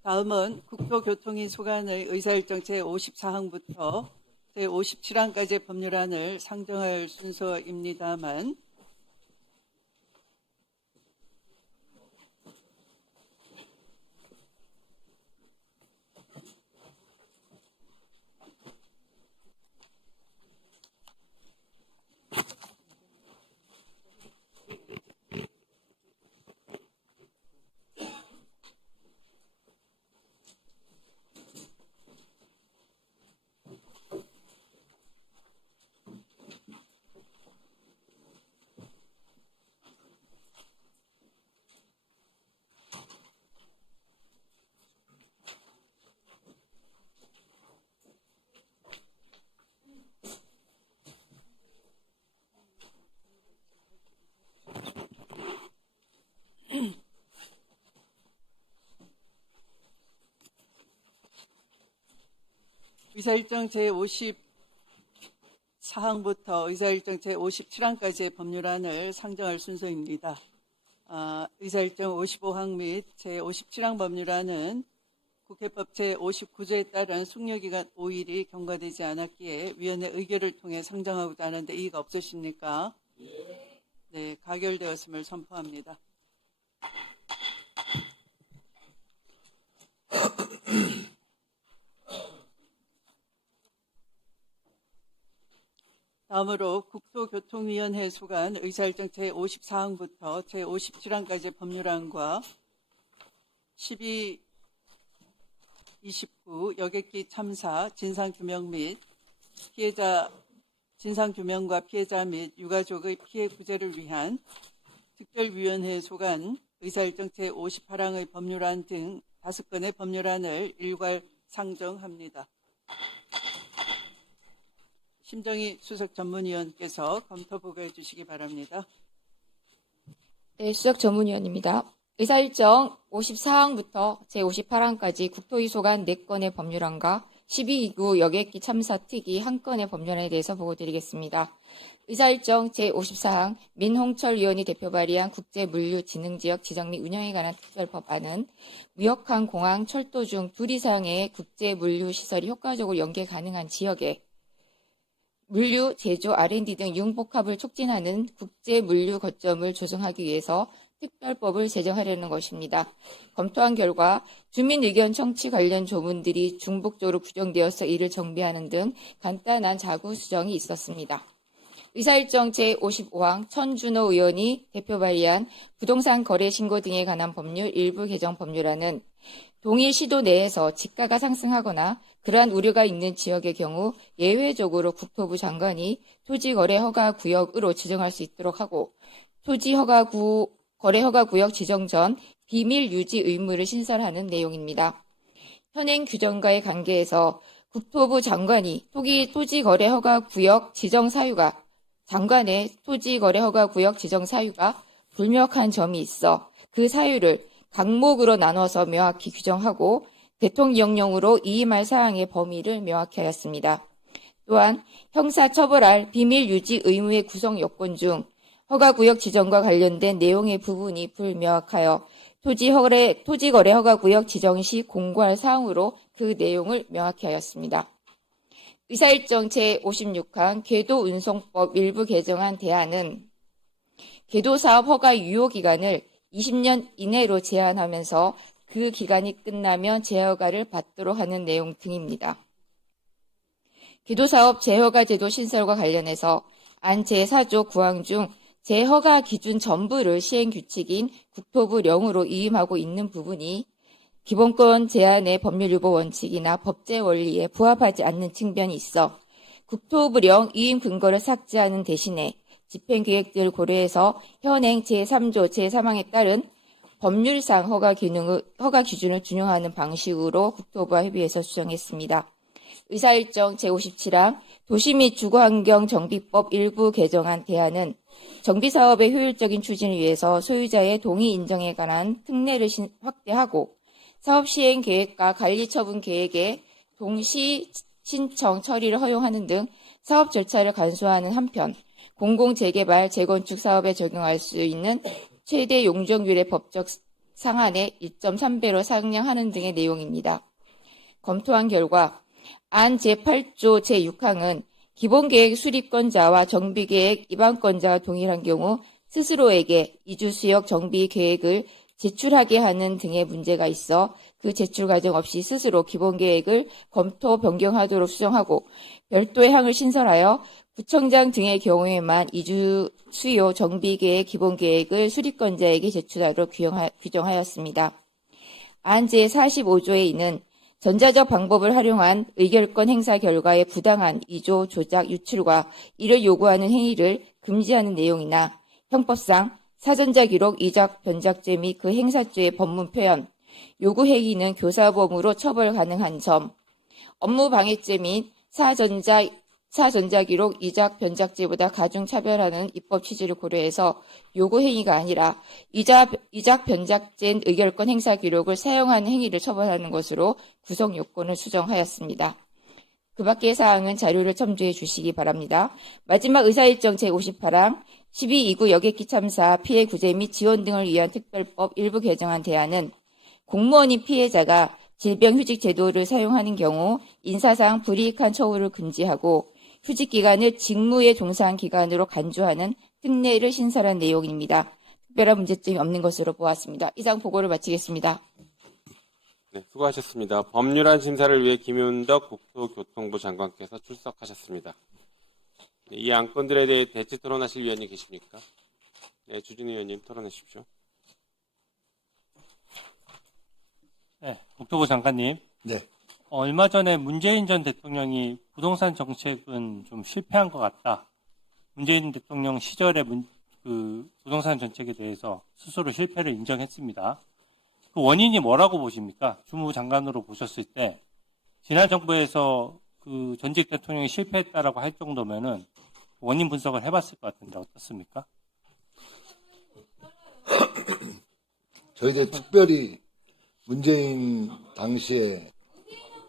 다음은 국토교통위 소관의 의사일정 제54항부터 제57항까지의 법률안을 상정할 순서입니다만 의사일정 제54항부터 의사일정 제57항까지의 법률안을 상정할 순서입니다. 의사일정 55항 및 제57항 법률안은 국회법 제59조에 따른 숙려기간 5일이 경과되지 않았기에 위원회 의결을 통해 상정하고자 하는데 이의가 없으십니까? 네, 가결되었음을 선포합니다. 다음으로 국토교통위원회 소관 의사일정 제54항부터 제57항까지의 법률안과 12, 29 여객기 참사 진상규명 및 피해자 진상규명과 피해자 및 유가족의 피해 구제를 위한 특별위원회 소관 의사일정 제58항의 법률안 등 5건의 법률안을 일괄 상정합니다. 심정희 수석 전문위원께서 검토 보고해 주시기 바랍니다. 네, 수석 전문위원입니다. 의사일정 54항부터 제58항까지 국토위 소관 4건의 법률안과 12.29 여객기 참사 특위 1건의 법률안에 대해서 보고드리겠습니다. 의사일정 제54항 민홍철 의원이 대표 발의한 국제물류진흥지역 지정 및 운영에 관한 특별법안은 무역항, 공항, 철도 중 2 이상의 국제물류시설이 효과적으로 연계 가능한 지역에 물류, 제조, R&D 등 융복합을 촉진하는 국제물류 거점을 조성하기 위해서 특별법을 제정하려는 것입니다. 검토한 결과 주민 의견 청취 관련 조문들이 중복적으로 규정되어서 이를 정비하는 등 간단한 자구 수정이 있었습니다. 의사일정 제55항 천준호 의원이 대표 발의한 부동산 거래 신고 등에 관한 법률 일부 개정 법률안은 동일 시도 내에서 지가가 상승하거나 그러한 우려가 있는 지역의 경우 예외적으로 국토부 장관이 토지거래 허가구역으로 지정할 수 있도록 하고 거래 허가구역 지정 전 비밀 유지 의무를 신설하는 내용입니다. 현행 규정과의 관계에서 국토부 장관이 토지거래 허가구역 지정 사유가 장관의 토지거래 허가구역 지정 사유가 불명확한 점이 있어 그 사유를 각목으로 나눠서 명확히 규정하고 대통령령으로 이임할 사항의 범위를 명확히 하였습니다. 또한 형사처벌할 비밀 유지 의무의 구성 요건 중 허가구역 지정과 관련된 내용의 부분이 불명확하여 토지거래 허가구역 지정 시 공고할 사항으로 그 내용을 명확히 하였습니다. 의사일정 제56항 궤도운송법 일부 개정안 대안은 궤도사업 허가 유효기간을 20년 이내로 제한하면서 그 기간이 끝나면 재허가를 받도록 하는 내용 등입니다. 궤도사업 재허가 제도 신설과 관련해서 안 제4조 9항 중 재허가 기준 전부를 시행규칙인 국토부령으로 이임하고 있는 부분이 기본권 제한의 법률유보 원칙이나 법제 원리에 부합하지 않는 측면이 있어 국토부령 이임 근거를 삭제하는 대신에 집행계획들을 고려해서 현행 제3조 제3항에 따른 법률상 허가 기준을 준용하는 방식으로 국토부와 협의해서 수정했습니다. 의사일정 제57항 도시 및 주거환경정비법 일부 개정안 대안은 정비사업의 효율적인 추진을 위해서 소유자의 동의 인정에 관한 특례를 확대하고 사업 시행 계획과 관리 처분 계획의 동시 신청 처리를 허용하는 등 사업 절차를 간소화하는 한편 공공재개발, 재건축 사업에 적용할 수 있는 최대 용적률의 법적 상한의 1.3배로 상향하는 등의 내용입니다. 검토한 결과 안 제8조 제6항은 기본계획 수립권자와 정비계획 입안권자가 동일한 경우 스스로에게 이주수역 정비계획을 제출하게 하는 등의 문제가 있어 그 제출 과정 없이 스스로 기본계획을 검토 변경하도록 수정하고 별도의 항을 신설하여 구청장 등의 경우에만 이주 수요 정비계획 기본계획을 수립권자에게 제출하도록 규정하였습니다. 안 제45조에 이는 전자적 방법을 활용한 의결권 행사 결과의 부당한 위조, 조작, 유출과 이를 요구하는 행위를 금지하는 내용이나 형법상 사전자 기록, 이작, 변작죄 및 그 행사죄의 법문 표현, 요구 행위는 교사범으로 처벌 가능한 점, 업무 방해죄 및 사전자 기록, 이작, 변작죄보다 가중 차별하는 입법 취지를 고려해서 요구 행위가 아니라 이작, 변작죄 의결권 행사 기록을 사용하는 행위를 처벌하는 것으로 구성 요건을 수정하였습니다. 그 밖의 사항은 자료를 첨부해 주시기 바랍니다. 마지막 의사일정 제58항 12.29 여객기 참사 피해 구제 및 지원 등을 위한 특별법 일부 개정안 대안은 공무원인 피해자가 질병휴직 제도를 사용하는 경우 인사상 불이익한 처우를 금지하고 휴직 기간을 직무에 종사한 기간으로 간주하는 특례를 신설한 내용입니다. 특별한 문제점이 없는 것으로 보았습니다. 이상 보고를 마치겠습니다. 네, 수고하셨습니다. 법률안 심사를 위해 김윤덕 국토교통부 장관께서 출석하셨습니다. 네, 이 안건들에 대해 대치 토론하실 위원님 계십니까? 네, 주진 의원님 토론해 주십시오. 네, 국토부 장관님. 네. 얼마 전에 문재인 전 대통령이 부동산 정책은 좀 실패한 것 같다. 문재인 대통령 시절의 부동산 정책에 대해서 스스로 실패를 인정했습니다. 그 원인이 뭐라고 보십니까? 주무장관으로 보셨을 때 지난 정부에서 그 전직 대통령이 실패했다라고 할 정도면은 원인 분석을 해봤을 것 같은데 어떻습니까? 저희들 특별히 문재인 당시에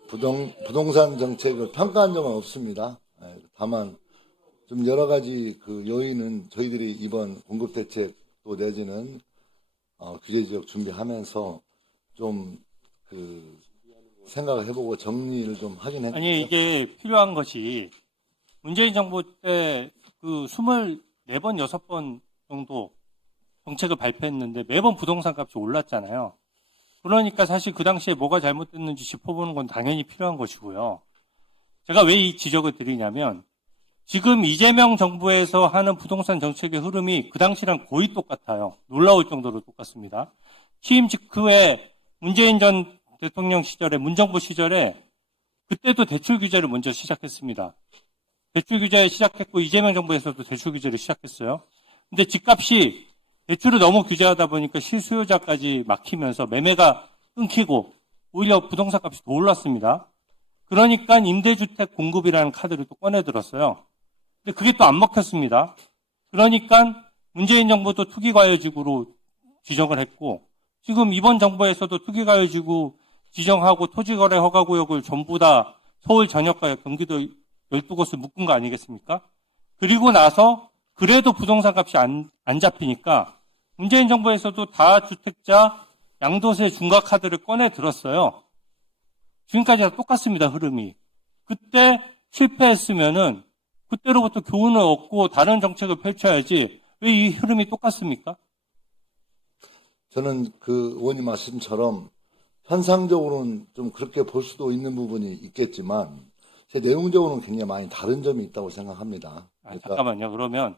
부동산 정책을 평가한 적은 없습니다. 다만 좀 여러 가지 그 요인은 저희들이 이번 공급 대책도 내지는 규제 지역 준비하면서 좀 그 생각을 해보고 정리를 좀 하긴 했는데. 아니 이게 필요한 것이 문재인 정부 때 그 24번, 6번 정도 정책을 발표했는데 매번 부동산 값이 올랐잖아요. 그러니까 사실 그 당시에 뭐가 잘못됐는지 짚어보는 건 당연히 필요한 것이고요. 제가 왜 이 지적을 드리냐면 지금 이재명 정부에서 하는 부동산 정책의 흐름이 그 당시랑 거의 똑같아요. 놀라울 정도로 똑같습니다. 취임 직후에 문재인 전 대통령 시절에 문정부 시절에 그때도 대출 규제를 먼저 시작했습니다. 대출 규제 시작했고 이재명 정부에서도 대출 규제를 시작했어요. 근데 집값이 대출을 너무 규제하다 보니까 실수요자까지 막히면서 매매가 끊기고 오히려 부동산 값이 더 올랐습니다. 그러니까 임대주택 공급이라는 카드를 또 꺼내들었어요. 근데 그게 또 안 먹혔습니다. 그러니까 문재인 정부도 투기과열지구로 지정을 했고 지금 이번 정부에서도 투기과열지구 지정하고 토지거래 허가구역을 전부 다 서울 전역과 경기도 12곳을 묶은 거 아니겠습니까? 그리고 나서 그래도 부동산 값이 안 잡히니까 문재인 정부에서도 다주택자 양도세 중과 카드를 꺼내 들었어요. 지금까지 다 똑같습니다, 흐름이. 그때 실패했으면은 그때로부터 교훈을 얻고 다른 정책을 펼쳐야지 왜 이 흐름이 똑같습니까? 저는 그 의원님 말씀처럼 현상적으로는 좀 그렇게 볼 수도 있는 부분이 있겠지만 제 내용적으로는 굉장히 많이 다른 점이 있다고 생각합니다. 그러니까 잠깐만요. 그러면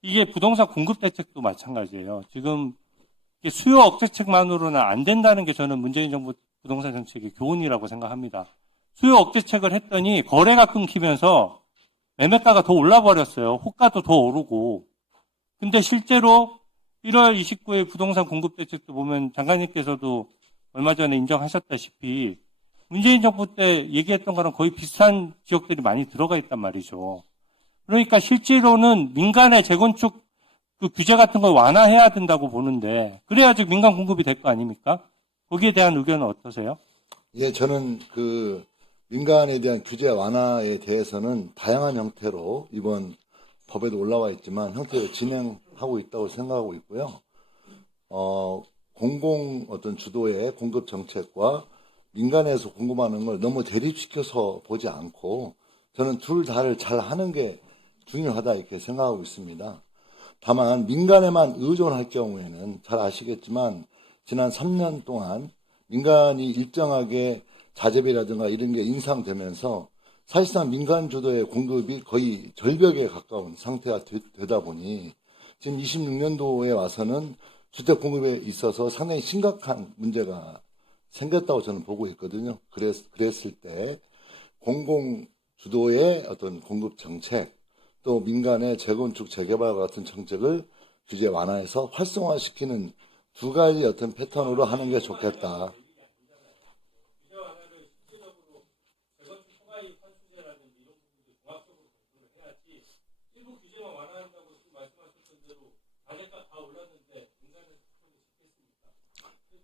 이게 부동산 공급 대책도 마찬가지예요. 지금 이게 수요 억제책만으로는 안 된다는 게 저는 문재인 정부 부동산 정책의 교훈이라고 생각합니다. 수요 억제책을 했더니 거래가 끊기면서 매매가가 더 올라버렸어요. 호가도 더 오르고. 근데 실제로 1월 29일 부동산 공급 대책도 보면 장관님께서도 얼마 전에 인정하셨다시피 문재인 정부 때 얘기했던 거랑 거의 비슷한 지역들이 많이 들어가 있단 말이죠. 그러니까 실제로는 민간의 재건축 그 규제 같은 걸 완화해야 된다고 보는데 그래야지 민간 공급이 될 거 아닙니까? 거기에 대한 의견은 어떠세요? 예, 저는 그 민간에 대한 규제 완화에 대해서는 다양한 형태로 이번 법에도 올라와 있지만 형태로 진행하고 있다고 생각하고 있고요. 공공 어떤 주도의 공급 정책과 민간에서 공급하는 걸 너무 대립시켜서 보지 않고 저는 둘 다를 잘 하는 게 중요하다 이렇게 생각하고 있습니다. 다만 민간에만 의존할 경우에는 잘 아시겠지만 지난 3년 동안 민간이 일정하게 자재비라든가 이런 게 인상되면서 사실상 민간 주도의 공급이 거의 절벽에 가까운 상태가 되다 보니 지금 26년도에 와서는 주택 공급에 있어서 상당히 심각한 문제가 생겼다고 저는 보고 있거든요. 그랬을 때 공공 주도의 어떤 공급 정책 또 민간의 재건축 재개발과 같은 정책을 규제 완화해서 활성화시키는 두 가지 어떤 패턴으로 하는 게 좋겠다.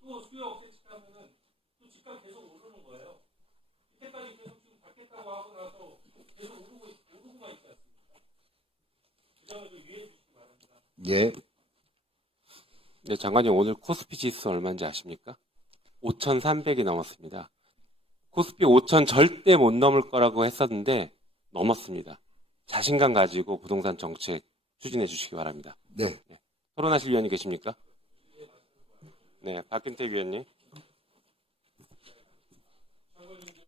또 수요 억제시키면은 또 집값 계속 오르는 거예요. 이때까지 계속 지금 받겠다고 하고 나서 계속 오르고만 있지 않습니까? 그 점을 좀 유의해 주시기 바랍니다. 예. 네, 장관님 오늘 코스피 지수 얼마인지 아십니까? 5,300이 넘었습니다. 코스피 5,000 절대 못 넘을 거라고 했었는데 넘었습니다. 자신감 가지고 부동산 정책 추진해 주시기 바랍니다. 네. 토론하실 위원이 계십니까? 네, 박근태 위원님.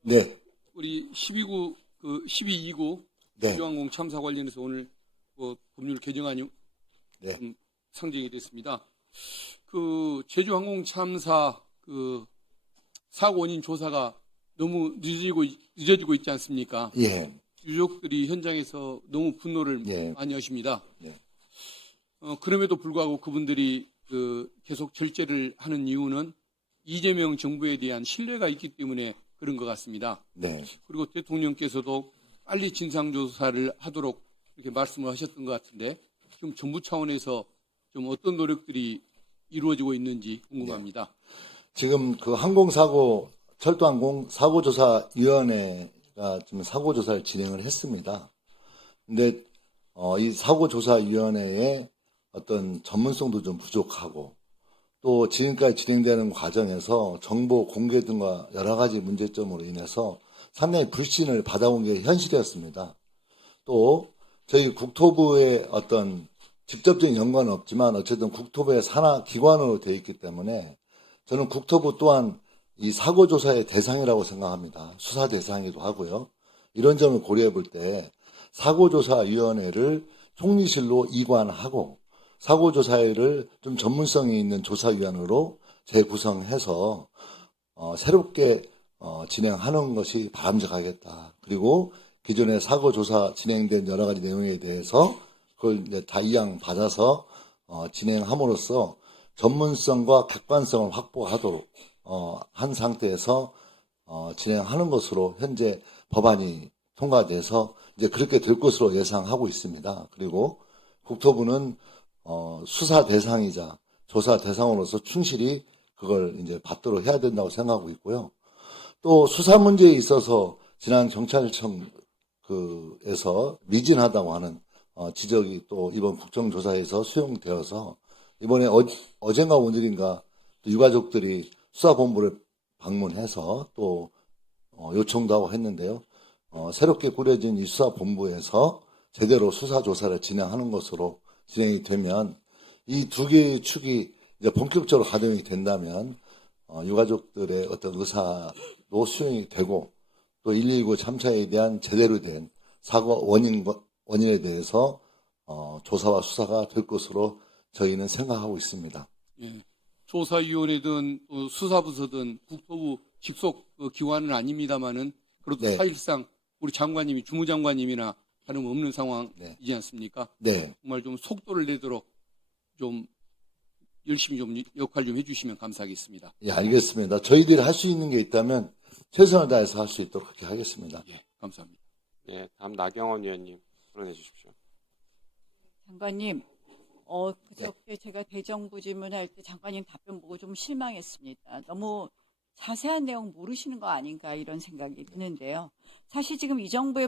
네. 우리 12.29 네. 제주항공 참사 관련해서 오늘 법률 개정안이 네. 상정이 됐습니다. 제주항공 참사 사고 원인 조사가 너무 늦어지고 있지 않습니까? 예. 유족들이 현장에서 너무 분노를 예. 많이 하십니다. 예. 그럼에도 불구하고 그분들이 계속 절제를 하는 이유는 이재명 정부에 대한 신뢰가 있기 때문에 그런 것 같습니다. 네. 그리고 대통령께서도 빨리 진상조사를 하도록 이렇게 말씀을 하셨던 것 같은데 지금 정부 차원에서 좀 어떤 노력들이 이루어지고 있는지 궁금합니다. 지금 철도항공 사고조사위원회가 지금 사고조사를 진행을 했습니다. 근데, 이 사고조사위원회의 어떤 전문성도 좀 부족하고 또 지금까지 진행되는 과정에서 정보 공개 등과 여러 가지 문제점으로 인해서 상당히 불신을 받아온 게 현실이었습니다. 또 저희 국토부의 어떤 직접적인 연관은 없지만 어쨌든 국토부의 산하 기관으로 되어 있기 때문에 저는 국토부 또한 이 사고조사의 대상이라고 생각합니다. 수사 대상이기도 하고요. 이런 점을 고려해 볼 때 사고조사위원회를 총리실로 이관하고 사고조사를 좀 전문성이 있는 조사위원으로 재구성해서 새롭게 진행하는 것이 바람직하겠다. 그리고 기존의 사고조사 진행된 여러 가지 내용에 대해서 그걸 이제 다 이양 받아서 진행함으로써 전문성과 객관성을 확보하도록 한 상태에서 진행하는 것으로 현재 법안이 통과돼서 이제 그렇게 될 것으로 예상하고 있습니다. 그리고 국토부는 수사 대상이자 조사 대상으로서 충실히 그걸 이제 받도록 해야 된다고 생각하고 있고요. 또 수사 문제에 있어서 지난 경찰청에서 미진하다고 하는 지적이 또 이번 국정조사에서 수용되어서 이번에 어젠가 오늘인가 또 유가족들이 수사본부를 방문해서 또 요청도 하고 했는데요. 새롭게 꾸려진 이 수사본부에서 제대로 수사조사를 진행하는 것으로 진행이 되면 이 두 개의 축이 이제 본격적으로 가동이 된다면 유가족들의 어떤 의사도 수용이 되고 또 119 참사에 대한 제대로 된 사고 원인에 대해서 조사와 수사가 될 것으로 저희는 생각하고 있습니다. 예. 조사위원회든 수사부서든 국토부 직속 기관은 아닙니다만은 그래도 네. 사실상 우리 장관님이 주무장관님이나 다름없는 상황이지 네. 않습니까? 네. 정말 좀 속도를 내도록 좀 열심히 좀 역할 좀 해주시면 감사하겠습니다. 예, 알겠습니다. 저희들이 할 수 있는 게 있다면 최선을 다해서 할 수 있도록 그렇게 하겠습니다. 예, 감사합니다. 네, 다음 나경원 위원님 토론해 주십시오. 장관님, 그저께 제가 대정부 질문할 때 장관님 답변 보고 좀 실망했습니다. 너무 자세한 내용 모르시는 거 아닌가 이런 생각이 드는데요. 사실 지금 이 정부의